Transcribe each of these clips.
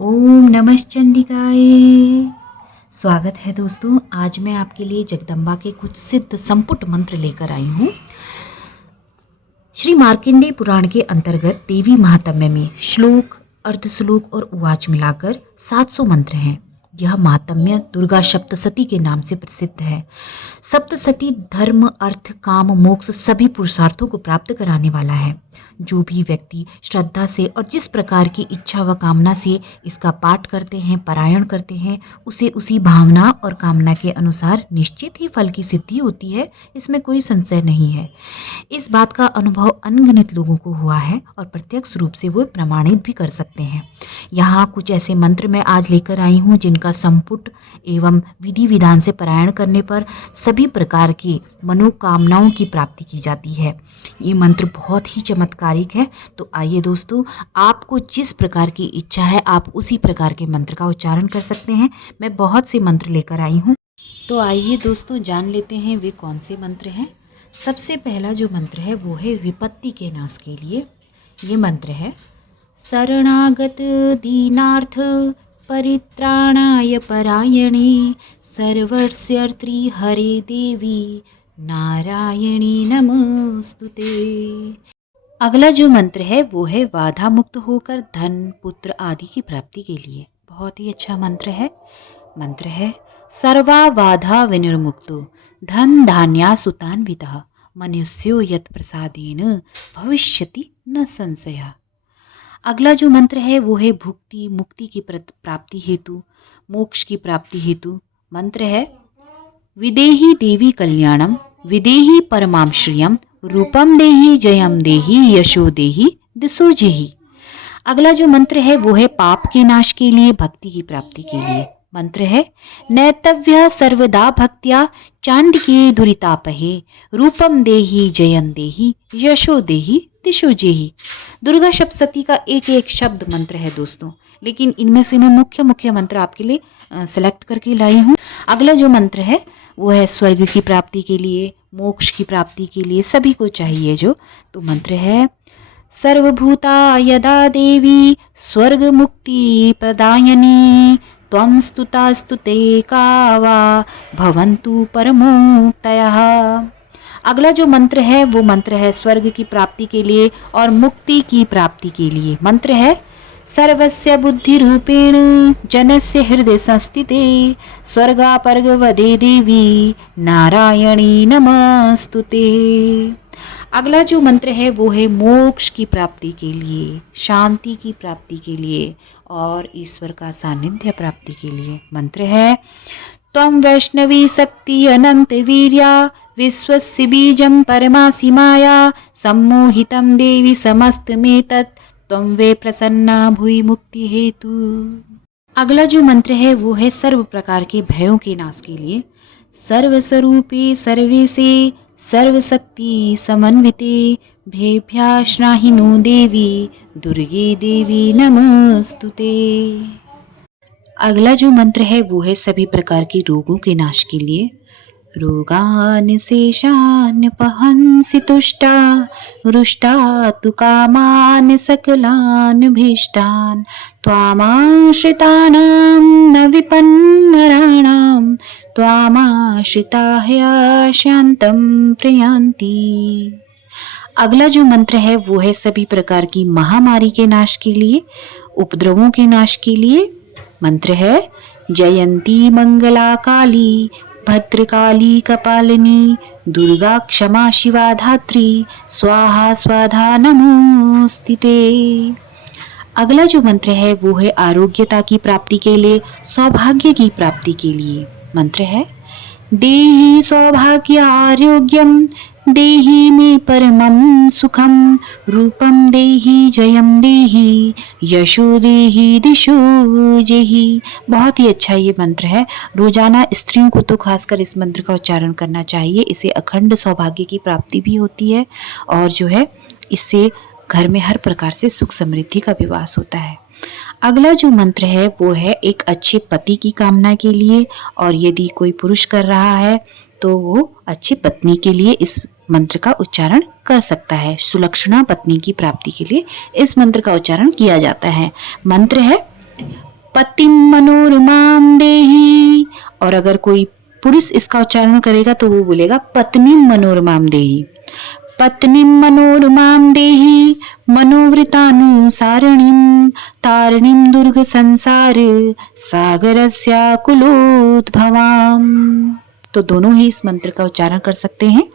ओम नमः चंडिकाय। स्वागत है दोस्तों। आज मैं आपके लिए जगदम्बा के कुछ सिद्ध संपुट मंत्र लेकर आई हूँ। श्री मार्कंडेय पुराण के अंतर्गत देवी महात्म्य में श्लोक, अर्धश्लोक और उवाच मिलाकर 700 मंत्र हैं। यह महात्म्य दुर्गा सप्तशती के नाम से प्रसिद्ध है। सप्तशती धर्म, अर्थ, काम, मोक्ष सभी पुरुषार्थों को प्राप्त कराने वाला है। जो भी व्यक्ति श्रद्धा से और जिस प्रकार की इच्छा व कामना से इसका पाठ करते हैं, पारायण करते हैं, उसे उसी भावना और कामना के अनुसार निश्चित ही फल की सिद्धि होती है। इसमें कोई संशय नहीं है। इस बात का अनुभव अनगिनत लोगों को हुआ है और प्रत्यक्ष रूप से वो प्रमाणित भी कर सकते हैं। यहाँ कुछ ऐसे मंत्र मैं आज लेकर आई हूँ जिनका संपुट एवं विधि विधान से पारायण करने पर सभी प्रकार की मनोकामनाओं की प्राप्ति की जाती है। ये मंत्र बहुत ही चमत्कारिक है। तो आइए दोस्तों, आपको जिस प्रकार की इच्छा है आप उसी प्रकार के मंत्र का उच्चारण कर सकते हैं। मैं बहुत से मंत्र लेकर आई हूँ। तो आइए दोस्तों, जान लेते हैं वे कौन से मंत्र हैं। सबसे पहला जो मंत्र है वो है विपत्ति के नाश के लिए। ये मंत्र है शरणागत दीनार्थ परित्राणाय परायणे सर्वस्यर्त्री हरे देवी नारायणी नमस्तुते। अगला जो मंत्र है वो है बाधा मुक्त होकर धन, पुत्र आदि की प्राप्ति के लिए। बहुत ही अच्छा मंत्र है। मंत्र है सर्वा बाधा विनिर्मुक्तो धन धान्या सुतान्वितः मनुष्यो यत प्रसादेन भविष्यति न संशयः। अगला जो मंत्र है वो है भुक्ति मुक्ति की प्राप्ति हेतु, मोक्ष की प्राप्ति हेतु। मंत्र है विदेही देवी कल्याणम विदेही परमां श्रियम रूपम देही जयम देही यशो देही दिशो जेहि। अगला जो मंत्र है वो है पाप के नाश के लिए, भक्ति की प्राप्ति के लिए। मंत्र है नैतव्य सर्वदा भक्त्या चांडिके दुरितापहे रूपम देहि जयम देहि यशो देहि दिशो जेहि। दुर्गा सप्तशती का एक एक शब्द मंत्र है दोस्तों, लेकिन इनमें से मैं मुख्य मंत्र आपके लिए सेलेक्ट करके लाई हूँ। अगला जो मंत्र है वो है स्वर्ग की प्राप्ति के लिए, मोक्ष की प्राप्ति के लिए, सभी को चाहिए जो। तो मंत्र है सर्वभूता यदा देवी स्वर्ग मुक्ति प्रदायनी त्वं स्तुता स्तुते कावा भवन्तु परमोक्तयः। अगला जो मंत्र है वो मंत्र है स्वर्ग की प्राप्ति के लिए और मुक्ति की प्राप्ति के लिए। मंत्र है सर्वस्य बुद्धि रूपेण जनस्य हृदय संस्थिते स्वर्गापर्ग वदे देवी नारायणी नमस्तुते। अगला जो मंत्र है वो है मोक्ष की प्राप्ति के लिए, शांति की प्राप्ति के लिए और ईश्वर का सानिध्य प्राप्ति के लिए। मंत्र है त्वं वैष्णवी शक्ति अनंत वीर्या विश्वस्य बीजं परमासि माया सम्मोहितं देवी समस्त में तत् त्वं वे प्रसन्ना भूइ मुक्ति हेतु। अगला जो मंत्र है वो है सर्व प्रकार के भयों के नाश के लिए। सर्वस्वरूपे सर्वेसे सर्वशक्ति समन्विते भेभ्याश्नाहिनो देवी दुर्गे देवी नमस्तुते। अगला जो मंत्र है वो है सभी प्रकार के रोगों के नाश के लिए। रोगान शेषान पहंसि तुष्टा रुष्टा तु कामान सकलान भीष्टान त्वामाश्रितानां न विपन्नराणां त्वामाश्रिता ह्यशान्तं प्रयान्ति। अगला जो मंत्र है वो है सभी प्रकार की महामारी के नाश के लिए, उपद्रवों के नाश के लिए। मंत्र है जयंती मंगला काली भद्रकाली कपालिनी दुर्गा क्षमा शिवा धात्री स्वाहा स्वाधा नमोस्तुते। अगला जो मंत्र है वो है आरोग्यता की प्राप्ति के लिए, सौभाग्य की प्राप्ति के लिए। मंत्र है देहि सौभाग्य आरोग्यम देहि मे परमं सुखम रूपम देहि जयम देहि यशो देहि दिशो जेहि। बहुत ही अच्छा ये मंत्र है। रोजाना स्त्रियों को तो खासकर इस मंत्र का उच्चारण करना चाहिए। इसे अखंड सौभाग्य की प्राप्ति भी होती है और जो है इससे घर में हर प्रकार से सुख समृद्धि का विवास होता है। अगला जो मंत्र है वो है एक अच्छे पति की कामना के लिए, और यदि कोई पुरुष कर रहा है तो वो अच्छी पत्नी के लिए इस मंत्र का उच्चारण कर सकता है। सुलक्षणा पत्नी की प्राप्ति के लिए इस मंत्र का उच्चारण किया जाता है। मंत्र है पतिम मनोरमाम देहि। और अगर कोई पुरुष इसका उच्चारण करेगा तो वो बोलेगा पत्नीम मनोरमाम देहि। पत्नीम मनोरमाम देहि मनोवृतानुसारिणीं तारिणीं दुर्ग संसार सागरस्याकुलोद्भवाम्। तो दोनों ही इस मंत्र का उच्चारण कर सकते हैं।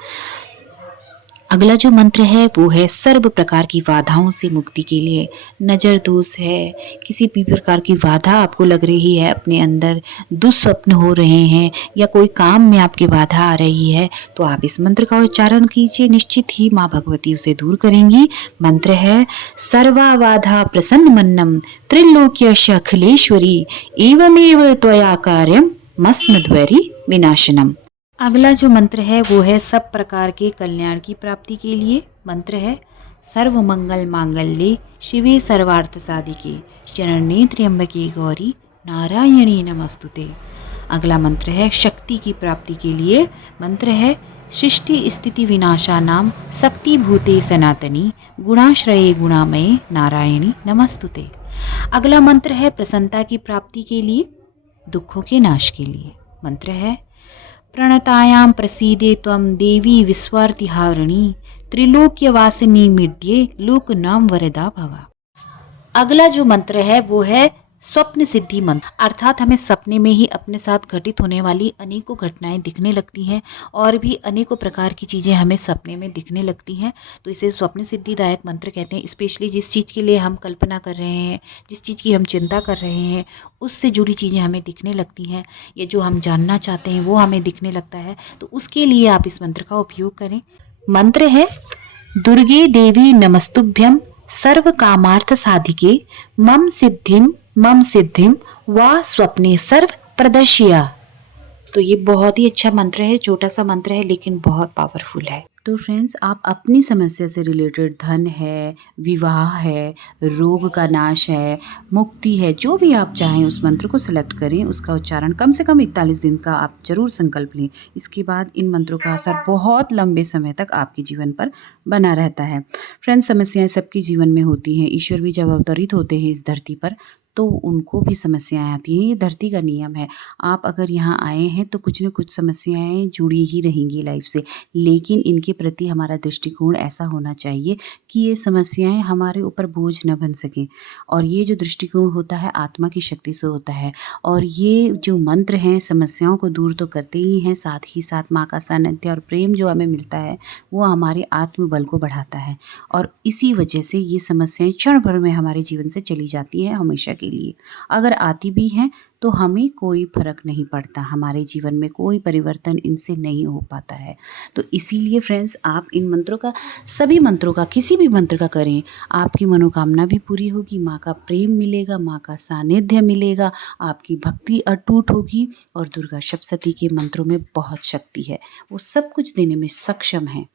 अगला जो मंत्र है वो है सर्व प्रकार की बाधाओं से मुक्ति के लिए। नज़र दोष है, किसी भी प्रकार की बाधा आपको लग रही है, अपने अंदर दुस्वप्न हो रहे हैं या कोई काम में आपकी बाधा आ रही है, तो आप इस मंत्र का उच्चारण कीजिए, निश्चित ही माँ भगवती उसे दूर करेंगी। मंत्र है सर्वा बाधा प्रसन्न मन्नम त्रिलोक्यश अखिलेश्वरी एवमेव त्वया कार्यम मस्मद्वैरी विनाशनम। अगला जो मंत्र है वो है सब प्रकार के कल्याण की प्राप्ति के लिए। मंत्र है सर्व मंगल मांगल्ये शिवे सर्वार्थ साधिके शरण्ये त्र्यंबके गौरी नारायणी नमस्तुते। अगला मंत्र है शक्ति की प्राप्ति के लिए। मंत्र है सृष्टि स्थिति विनाशानां शक्ति भूते सनातनी गुणाश्रये गुणामये नारायणी नमस्तुते। अगला मंत्र है प्रसन्नता की प्राप्ति के लिए, दुखों के नाश के लिए। मंत्र है प्रणतायां प्रसीदे त्वं देवी विश्वार्तिहारिणी त्रिलोक्यवासिनी मिड्ये लोकनाम वरदा भवा। अगला जो मंत्र है वो है स्वप्न सिद्धि मंत्र, अर्थात हमें सपने में ही अपने साथ घटित होने वाली अनेकों घटनाएं दिखने लगती हैं और भी अनेकों प्रकार की चीज़ें हमें सपने में दिखने लगती हैं, तो इसे स्वप्न सिद्धिदायक मंत्र कहते हैं। स्पेशली जिस चीज़ के लिए हम कल्पना कर रहे हैं, जिस चीज़ की हम चिंता कर रहे हैं, उससे जुड़ी चीज़ें हमें दिखने लगती हैं या जो हम जानना चाहते हैं वो हमें दिखने लगता है, तो उसके लिए आप इस मंत्र का उपयोग करें। मंत्र है दुर्गे देवी नमस्तुभ्यम सर्व कामार्थ साधिके मम सिद्धिम वा स्वप्ने सर्व प्रदर्शिया। तो ये बहुत ही अच्छा मंत्र है, छोटा सा मंत्र है लेकिन बहुत पावरफुल है। तो फ्रेंड्स, आप अपनी समस्या से रिलेटेड धन है, विवाह है, रोग का नाश है, मुक्ति है, जो भी आप चाहें उस मंत्र को सिलेक्ट करें, उसका उच्चारण कम से कम 41 दिन का आप जरूर संकल्प लें। इसके बाद इन मंत्रों का असर बहुत लंबे समय तक आपके जीवन पर बना रहता है। फ्रेंड्स, समस्याएं सबके जीवन में होती हैं। ईश्वर भी जब अवतरित होते हैं इस धरती पर तो उनको भी समस्याएं आती हैं, ये धरती का नियम है। आप अगर यहाँ आए हैं तो कुछ न कुछ समस्याएं जुड़ी ही रहेंगी लाइफ से, लेकिन इनके प्रति हमारा दृष्टिकोण ऐसा होना चाहिए कि ये समस्याएं हमारे ऊपर बोझ न बन सकें। और ये जो दृष्टिकोण होता है आत्मा की शक्ति से होता है, और ये जो मंत्र हैं समस्याओं को दूर तो करते ही हैं, साथ ही साथ माँ का सानिध्य और प्रेम जो हमें मिलता है वो हमारे आत्मबल को बढ़ाता है, और इसी वजह से ये समस्याएं क्षण भर में हमारे जीवन से चली जाती हैं हमेशा के लिए। अगर आती भी हैं तो हमें कोई फर्क नहीं पड़ता, हमारे जीवन में कोई परिवर्तन इनसे नहीं हो पाता है। तो इसीलिए फ्रेंड्स, आप इन मंत्रों का, सभी मंत्रों का, किसी भी मंत्र का करें, आपकी मनोकामना भी पूरी होगी, माँ का प्रेम मिलेगा, माँ का सानिध्य मिलेगा, आपकी भक्ति अटूट होगी। और दुर्गा सप्तशती के मंत्रों में बहुत शक्ति है, वो सब कुछ देने में सक्षम है।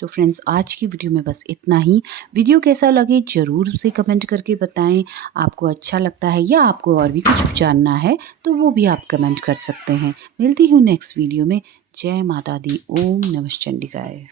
तो फ्रेंड्स, आज की वीडियो में बस इतना ही। वीडियो कैसा लगे जरूर उसे कमेंट करके बताएं। आपको अच्छा लगता है या आपको और भी कुछ जानना है तो वो भी आप कमेंट कर सकते हैं। मिलती हूँ नेक्स्ट वीडियो में। जय माता दी। ओम नमः चंडिकाय।